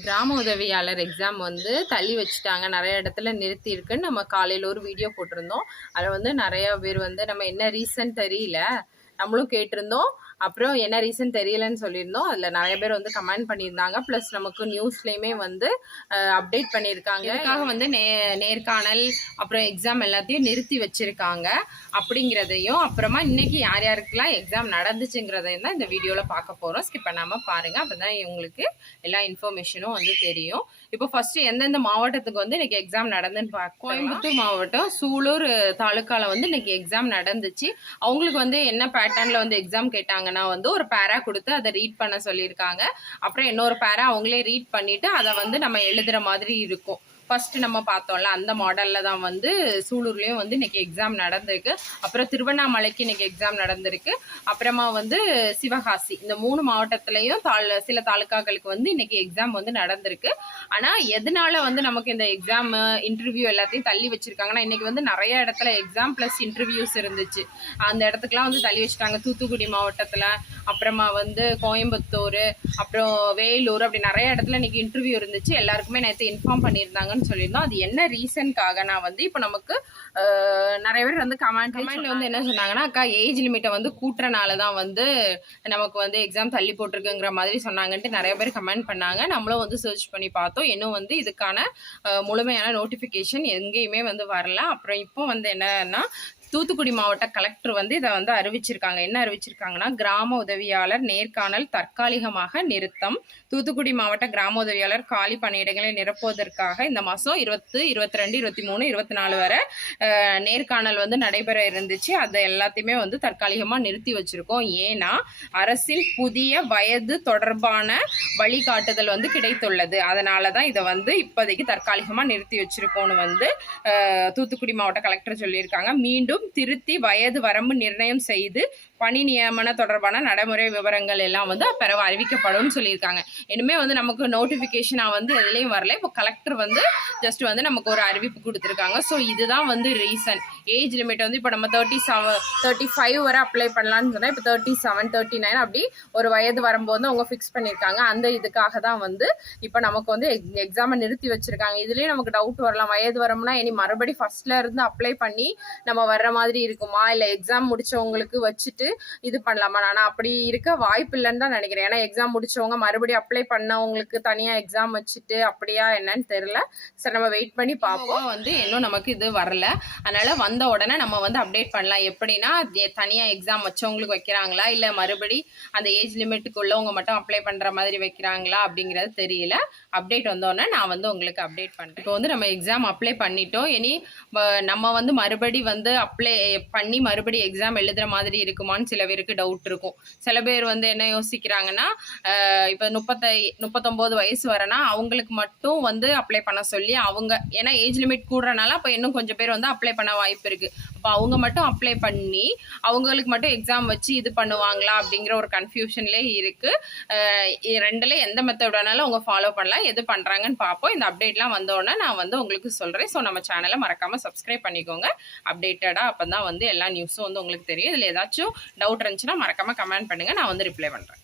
கிராம உதவியாளர் எக்ஸாம் வந்து தள்ளி வச்சுட்டாங்க, நிறைய இடத்துல நிறுத்தியிருக்குன்னு நம்ம காலையில் ஒரு வீடியோ போட்டிருந்தோம். அதில் வந்து நிறைய பேர் வந்து நம்ம என்ன ரீசன் தெரியல நம்மளும் கேட்டிருந்தோம். அப்புறம் என்ன ரீசன் தெரியலன்னு சொல்லியிருந்தோம். அதில் நிறைய பேர் வந்து கமெண்ட் பண்ணியிருந்தாங்க. ப்ளஸ் நமக்கு நியூஸ்லேயுமே வந்து அப்டேட் பண்ணியிருக்காங்க. இதுக்காக வந்து நேர்காணல் அப்புறம் எக்ஸாம் எல்லாத்தையும் நிறுத்தி வச்சுருக்காங்க அப்படிங்கிறதையும், அப்புறமா இன்னைக்கு யார் யாருக்கெல்லாம் எக்ஸாம் நடந்துச்சுங்கிறதையும் தான் இந்த வீடியோவில் பார்க்க போகிறோம். ஸ்கிப் பண்ணாமல் பாருங்கள், அப்போ தான் உங்களுக்கு எல்லா இன்ஃபர்மேஷனும் வந்து தெரியும். இப்போ ஃபஸ்ட்டு எந்தெந்த மாவட்டத்துக்கு வந்து இன்னைக்கு எக்ஸாம் நடந்துன்னு பார்க்க, கோயம்புத்தூர் மாவட்டம் சூலூர் தாலுக்காவில் வந்து இன்னைக்கு எக்ஸாம் நடந்துச்சு. அவங்களுக்கு வந்து என்ன பேட்டர்னில் வந்து எக்ஸாம் கேட்டாங்கன்னா வந்து ஒரு பேரா கொடுத்து அதை ரீட் பண்ண சொல்லியிருக்காங்க. அப்புறம் இன்னொரு பேரா அவங்களே ரீட் பண்ணிட்டு அதை வந்து நம்ம எழுதுற மாதிரி இருக்கும். ஃபர்ஸ்ட் நம்ம பார்த்தோம்ல அந்த மாடல்ல தான் வந்து சூலூர்லயும் வந்து இன்னைக்கு எக்ஸாம் நடந்திருக்கு. அப்புறம் திருவண்ணாமலைக்கு இன்னைக்கு எக்ஸாம் நடந்திருக்கு. அப்புறமா வந்து சிவகாசி, இந்த 3 மாவட்டத்திலையும் சில தாலுக்காக்களுக்கு வந்து இன்னைக்கு எக்ஸாம் வந்து நடந்திருக்கு. ஆனா எதனால வந்து நமக்கு இந்த எக்ஸாம் இன்டர்வியூ எல்லாத்தையும் தள்ளி வச்சிருக்காங்கன்னா, இன்னைக்கு வந்து நிறைய இடத்துல எக்ஸாம் பிளஸ் இன்டர்வியூஸ் இருந்துச்சு. அந்த இடத்துக்குலாம் வந்து தள்ளி வச்சுட்டாங்க. தூத்துக்குடி மாவட்டத்துல, அப்புறமா வந்து கோயம்புத்தூர், அப்புறம் வேலூர், அப்படி நிறைய இடத்துல இன்னைக்கு இன்டர்வியூ இருந்துச்சு. எல்லாருக்குமே நேற்று இன்ஃபார்ம் பண்ணியிருந்தாங்கன்னு சொல்லியிருந்தோம். அது என்ன ரீசனுக்காக நான் வந்து இப்போ நமக்கு நிறைய பேர் வந்து கமெண்ட்ல வந்து என்ன சொன்னாங்கன்னா, அக்கா ஏஜ் லிமிட்டை வந்து கூட்டுறனால தான் வந்து நமக்கு வந்து எக்ஸாம் தள்ளி போட்டிருக்குங்கிற மாதிரி சொன்னாங்கன்ட்டு நிறைய பேர் கமெண்ட் பண்ணாங்க. நம்மளும் வந்து சர்ச் பண்ணி பார்த்தோம். இன்னும் வந்து இதுக்கான முழுமையான நோட்டிஃபிகேஷன் எங்கேயுமே வந்து வரல. அப்புறம் இப்போ வந்து என்னன்னா, தூத்துக்குடி மாவட்ட கலெக்டர் வந்து இதை வந்து அறிவிச்சிருக்காங்க. என்ன அறிவிச்சிருக்காங்கன்னா, கிராம உதவியாளர் நேர்காணல் தற்காலிகமாக நிறுத்தம். தூத்துக்குடி மாவட்ட கிராம உதவியாளர் காலி பணியிடங்களை நிரப்புவதற்காக இந்த மாதம் 20, 22, 23, 24 வரை நேர்காணல் வந்து நடைபெற இருந்துச்சு. அதை எல்லாத்தையுமே வந்து தற்காலிகமாக நிறுத்தி வச்சிருக்கோம். ஏன்னா அரசின் புதிய வயது தொடர்பான வழிகாட்டுதல் வந்து கிடைத்துள்ளது. அதனால தான் இதை வந்து இப்போதைக்கு தற்காலிகமாக நிறுத்தி வச்சிருக்கோன்னு வந்து தூத்துக்குடி மாவட்ட கலெக்டர் சொல்லியிருக்காங்க. மீண்டும் திருத்தி வயது வரம்பு நிர்ணயம் செய்து பணி நியமன தொடர்பான நடைமுறை விவரங்கள் எல்லாம் வந்து பிறகு அறிவிக்கப்படும் சொல்லியிருக்காங்க. இனிமே வந்து நமக்கு நோட்டிபிகேஷனா வந்து எதுலையும் வரல. இப்போ கலெக்டர் வந்து ஜஸ்ட் வந்து நமக்கு ஒரு அறிவிப்பு கொடுத்துருக்காங்க. ஸோ இதுதான் வந்து ரீசன். ஏஜ் லிமிட் வந்து இப்போ நம்ம 37, 35 வரை அப்ளை பண்ணலான்னு சொன்னால் இப்போ 37, 39 அப்படி ஒரு வயது வரம்பு வந்து அவங்க ஃபிக்ஸ் பண்ணியிருக்காங்க. அந்த இதுக்காக தான் வந்து இப்போ நமக்கு வந்து எக்ஸாமை நிறுத்தி வச்சிருக்காங்க. இதுலேயே நமக்கு டவுட் வரலாம், வயது வரம்புனா இனி மறுபடி ஃபர்ஸ்ட்ல இருந்து அப்ளை பண்ணி நம்ம வர்ற மாதிரி இருக்குமா, இல்லை எக்ஸாம் முடிச்சவங்களுக்கு வச்சுட்டு இது பண்ணலாமா? நான் அப்படி இருக்க வாய்ப்பு இல்லைன்னு தான் நினைக்கிறேன். ஏன்னா எக்ஸாம் முடிச்சவங்க மறுபடியும் அப்ளை பண்ணவங்களுக்கு தனியாக எக்ஸாம் வச்சுட்டு அப்படியா என்னன்னு தெரியல. சரி, நம்ம வெயிட் பண்ணி பார்ப்போம். வந்து இன்னும் நமக்கு இது வரல. அதனால வந்த உடனே நம்ம வந்து அப்டேட் பண்ணலாம். எப்படின்னா தனியாக எக்ஸாம் வச்சவங்களுக்கு வைக்கிறாங்களா, இல்லை மறுபடி அந்த ஏஜ் லிமிட்டுக்கு உள்ளவங்க மட்டும் அப்ளை பண்ணுற மாதிரி வைக்கிறாங்களா அப்படிங்கிறது தெரியல. அப்டேட் வந்தோடனே நான் வந்து உங்களுக்கு அப்டேட் பண்ணுறேன். இப்போ வந்து நம்ம எக்ஸாம் அப்ளை பண்ணிட்டோம். இனி நம்ம வந்து மறுபடி வந்து அப்ளை பண்ணி மறுபடி எக்ஸாம் எழுதுற மாதிரி இருக்குமான்னு சில பேருக்கு டவுட் இருக்கும். சில பேர் வந்து என்ன யோசிக்கிறாங்கன்னா, இப்போ 39 வயசு வரனா அவங்களுக்கு மட்டும் வந்து அப்ளை பண்ண சொல்லி அவங்க, ஏன்னா ஏஜ் லிமிட் கூடுறனால அப்போ இன்னும் கொஞ்சம் பேர் வந்து அப்ளை பண்ண வாய்ப்பு இருக்கு. அப்போ அவங்க மட்டும் அப்ளை பண்ணி அவங்களுக்கு மட்டும் எக்ஸாம் வச்சு இது பண்ணுவாங்களா அப்படிங்கிற ஒரு கன்ஃபியூஷன்லேயே இருக்கு. ரெண்டுல எந்த மெத்தட் வேணாலும் அவங்க ஃபாலோ பண்ணலாம். எது பண்றாங்கன்னு பார்ப்போம். இந்த அப்டேட்லாம் வந்தோடனே நான் வந்து உங்களுக்கு சொல்றேன். ஸோ நம்ம சேனலை மறக்காம சப்ஸ்கிரைப் பண்ணிக்கோங்க அப்டேட்டடா. அப்பதான் வந்து எல்லா நியூஸும் வந்து உங்களுக்கு தெரியும். இதுல ஏதாச்சும் டவுட் இருந்துச்சுன்னா மறக்காம கமெண்ட் பண்ணுங்க, நான் வந்து ரிப்ளை பண்றேன்.